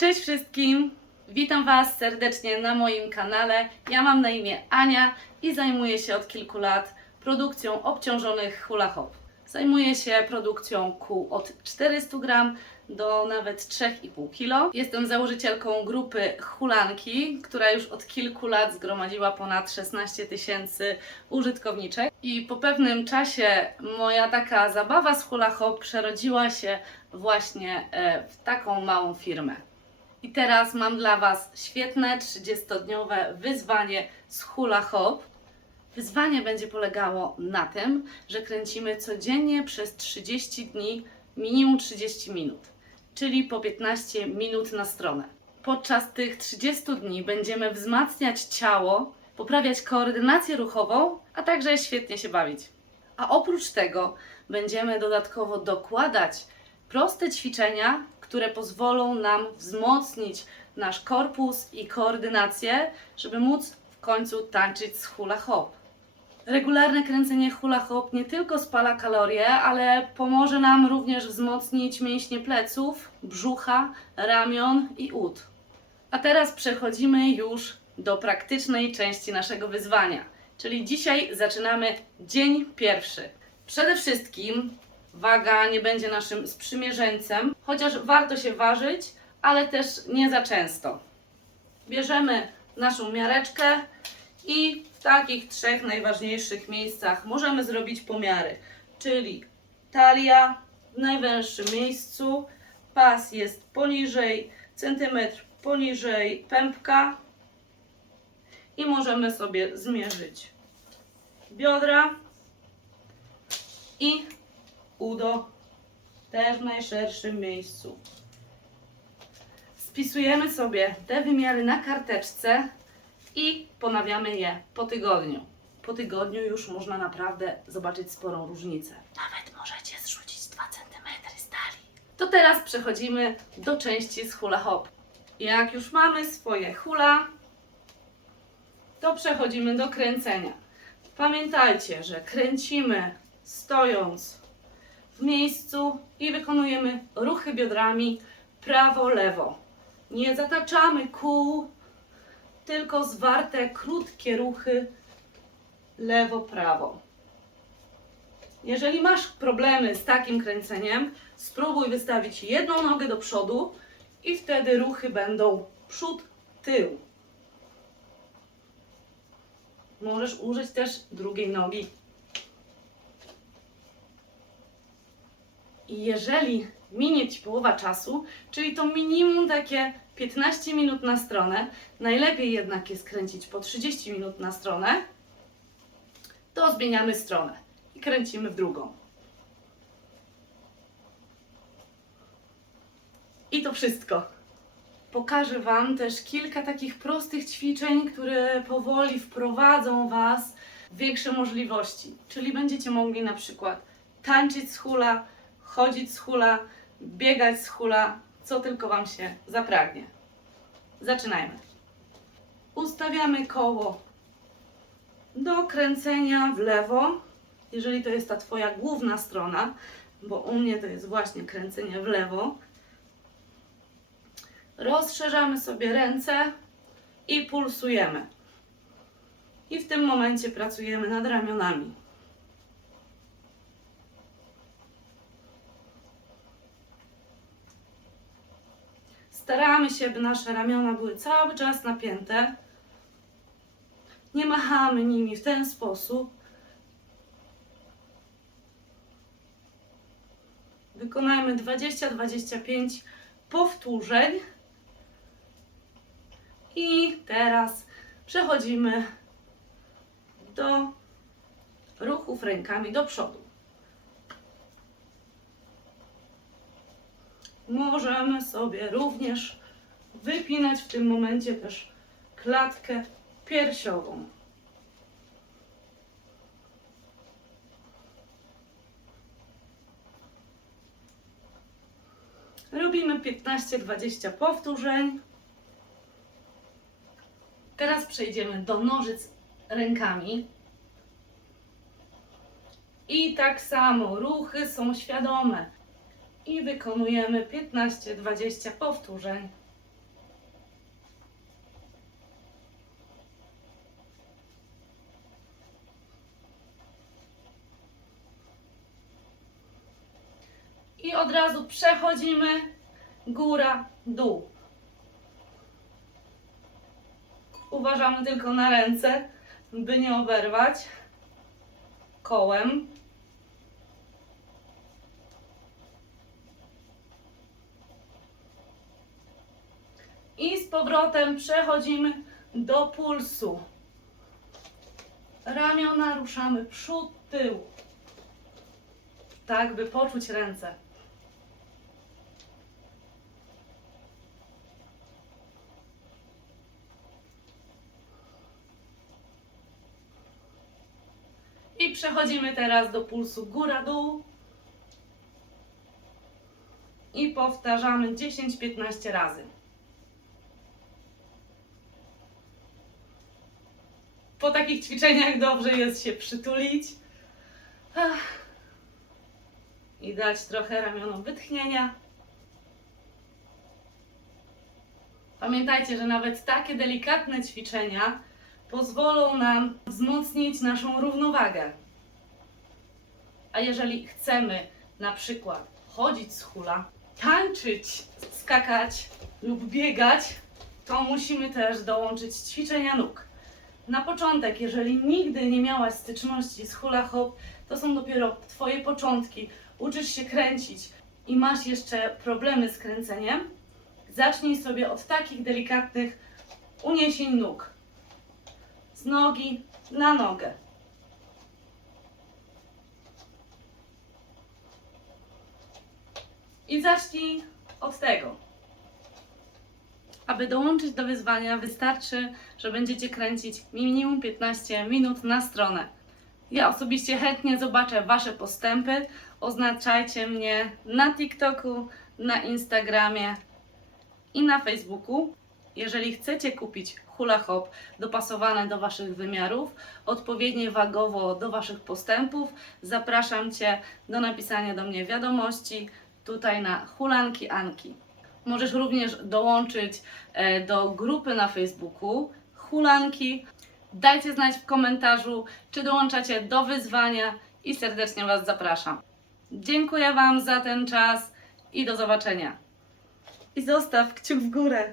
Cześć wszystkim! Witam Was serdecznie na moim kanale. Ja mam na imię Ania i zajmuję się od kilku lat produkcją obciążonych hula hop. Zajmuję się produkcją kół od 400 gram do nawet 3,5 kg. Jestem założycielką grupy Hulanki, która już od kilku lat zgromadziła ponad 16 tysięcy użytkowniczek. I po pewnym czasie moja taka zabawa z hula hop przerodziła się właśnie e, w taką małą firmę. I teraz mam dla Was świetne 30-dniowe wyzwanie z hula hop. Wyzwanie będzie polegało na tym, że kręcimy codziennie przez 30 dni minimum 30 minut, czyli po 15 minut na stronę. Podczas tych 30 dni będziemy wzmacniać ciało, poprawiać koordynację ruchową, a także świetnie się bawić. A oprócz tego będziemy dodatkowo dokładać proste ćwiczenia, które pozwolą nam wzmocnić nasz korpus i koordynację, żeby móc w końcu tańczyć z hula hop. Regularne kręcenie hula hop nie tylko spala kalorie, ale pomoże nam również wzmocnić mięśnie pleców, brzucha, ramion i ud. A teraz przechodzimy już do praktycznej części naszego wyzwania, czyli dzisiaj zaczynamy dzień pierwszy. Przede wszystkim waga nie będzie naszym sprzymierzeńcem, chociaż warto się ważyć, ale też nie za często. Bierzemy naszą miareczkę i w takich trzech najważniejszych miejscach możemy zrobić pomiary, czyli talia w najwęższym miejscu, pas jest poniżej, centymetr poniżej pępka i możemy sobie zmierzyć biodra i udo też w najszerszym miejscu. Spisujemy sobie te wymiary na karteczce i ponawiamy je po tygodniu. Po tygodniu już można naprawdę zobaczyć sporą różnicę. Nawet możecie zrzucić 2 cm z talii. To teraz przechodzimy do części z hula hop. Jak już mamy swoje hula, to przechodzimy do kręcenia. Pamiętajcie, że kręcimy stojąc w miejscu i wykonujemy ruchy biodrami prawo-lewo. Nie zataczamy kół, tylko zwarte, krótkie ruchy lewo-prawo. Jeżeli masz problemy z takim kręceniem, spróbuj wystawić jedną nogę do przodu i wtedy ruchy będą przód, tył. Możesz użyć też drugiej nogi. I jeżeli minie Ci połowa czasu, czyli to minimum takie 15 minut na stronę, najlepiej jednak jest kręcić po 30 minut na stronę, to zmieniamy stronę i kręcimy w drugą. I to wszystko. Pokażę Wam też kilka takich prostych ćwiczeń, które powoli wprowadzą Was w większe możliwości. Czyli będziecie mogli na przykład tańczyć z hula, chodzić z hula, biegać z hula, co tylko Wam się zapragnie. Zaczynajmy. Ustawiamy koło do kręcenia w lewo, jeżeli to jest ta Twoja główna strona, bo u mnie to jest właśnie kręcenie w lewo. Rozszerzamy sobie ręce i pulsujemy. I w tym momencie pracujemy nad ramionami. Staramy się, by nasze ramiona były cały czas napięte. Nie machamy nimi w ten sposób. Wykonajmy 20-25 powtórzeń. I teraz przechodzimy do ruchów rękami do przodu. Możemy sobie również wypinać w tym momencie też klatkę piersiową. Robimy 15-20 powtórzeń. Teraz przejdziemy do nożyc rękami. I tak samo ruchy są świadome i wykonujemy 15-20 powtórzeń. I od razu przechodzimy góra, dół. Uważamy tylko na ręce, by nie oberwać kołem. I z powrotem przechodzimy do pulsu. Ramiona ruszamy przód, tył. Tak, by poczuć ręce. I przechodzimy teraz do pulsu góra-dół. I powtarzamy 10-15 razy. Po takich ćwiczeniach dobrze jest się przytulić. I dać trochę ramionom wytchnienia. Pamiętajcie, że nawet takie delikatne ćwiczenia pozwolą nam wzmocnić naszą równowagę. A jeżeli chcemy na przykład chodzić z hula, tańczyć, skakać lub biegać, to musimy też dołączyć ćwiczenia nóg. Na początek, jeżeli nigdy nie miałaś styczności z hula hop, to są dopiero Twoje początki. Uczysz się kręcić i masz jeszcze problemy z kręceniem, zacznij sobie od takich delikatnych uniesień nóg. Z nogi na nogę. I zacznij od tego. Aby dołączyć do wyzwania, wystarczy, że będziecie kręcić minimum 15 minut na stronę. Ja osobiście chętnie zobaczę Wasze postępy. Oznaczajcie mnie na TikToku, na Instagramie i na Facebooku. Jeżeli chcecie kupić hula hop dopasowane do Waszych wymiarów, odpowiednie wagowo do Waszych postępów, zapraszam Cię do napisania do mnie wiadomości tutaj na hulanki Anki. Możesz również dołączyć e, do grupy na Facebooku Hulanki. Dajcie znać w komentarzu, czy dołączacie do wyzwania i serdecznie Was zapraszam. Dziękuję Wam za ten czas i do zobaczenia. I zostaw kciuk w górę.